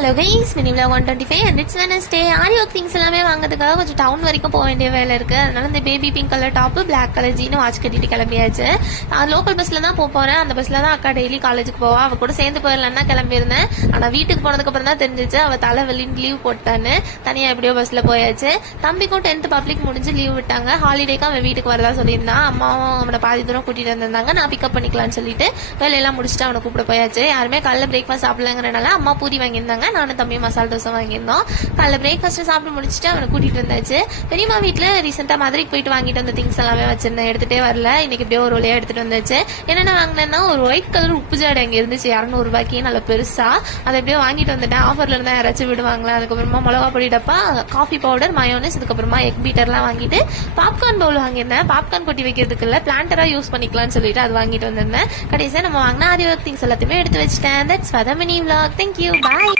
Hello guys, mini vlog 125 and it's Wednesday. Aari work things எல்லாமே வாங்குறதுக்காக கொஞ்சம் down வரைக்கும் போக வேண்டிய வேலை இருக்கு. அதனால இந்த baby pink colour top, black colour jean watch கட்டிட்டு கிளம்பியாச்சு. லோக்கல் பஸ்ல தான் போறேன். அந்த பஸ்ல தான் அக்கா டெய்லி காலேஜுக்கு போவா. அவ கூட சேர்ந்து போயிடலான்னா கிளம்பியிருந்தேன். ஆனா வீட்டுக்கு போனதுக்கு அப்புறம் தான் தெரிஞ்சிச்சு அவ தலைவலின்னு லீவ் போட்டான்னு. தனியா எப்படியோ பஸ்ல போயாச்சு. தம்பிக்கும் 10th பப்ளிக் முடிஞ்சு லீவ் விட்டாங்க. ஹாலிடேக்கு அவன் வீட்டுக்கு வரதா சொல்லியிருந்தான். அம்மாவும் அவனை பாதி தூரம் கூட்டிட்டு வந்திருந்தாங்க. நான் பிக்கப் பண்ணிக்கலாம்னு சொல்லிட்டு வேலையெல்லாம் முடிச்சுட்டு அவனை கூப்பிட போயாச்சு. யாருமே காலைல பிரேக்ஃபாஸ்ட் சாப்பிடலங்கிறனால அம்மா பூரி வாங்கியிருந்தாங்க. நானும் தம்பியும் மசாலா தோசை வாங்கியிருந்தோம். காலைல பிரேக்ஃபாஸ்ட் சாப்பிட்டு முடிச்சுட்டு அவனை கூட்டிட்டு வந்தாச்சு. பெரியம்மா வீட்டுல ரீசெண்டா மதுரைக்கு போயிட்டு வாங்கிட்டு வந்த திங்ஸ் எல்லாமே வச்சிருந்தேன். எடுத்துட்டே வரல. இன்னைக்கு இப்படியே ஒரு வழியா எடுத்துட்டு வந்தாச்சு. என்னென்ன வாங்கினேன்னா ஒரு ஒயிட் கலர் உப்பு ஜாடி அங்க இருந்துச்சு 200 ரூபாய்க்கு, நல்ல பெருசா. அதை எப்படியோ வாங்கிட்டு வந்துட்டேன். ஆஃபர்ல இருந்தா யாராச்சும் விடுவாங்களா. அதுக்கப்புறமா மிளகா பொடி டப்பா, காஃபி பவுடர், மயோனஸ், அதுக்கப்புறமா எக் பீட்டர்லாம் வாங்கிட்டு பாப்கார்ன் பவுல் வாங்கியிருந்தேன். பாப்கார்ன் கொட்டி வைக்கிறதுக்கு இல்ல, பிளான்டரா யூஸ் பண்ணிக்கலாம்னு சொல்லிட்டு அது வாங்கிட்டு வந்திருந்தேன். கடைசியா நம்ம வாங்கின ஆரி ஒர்க் திங்ஸ் எல்லாத்தையுமே எடுத்து வச்சுட்டேன். That's for the mini vlog. Thank you. Bye.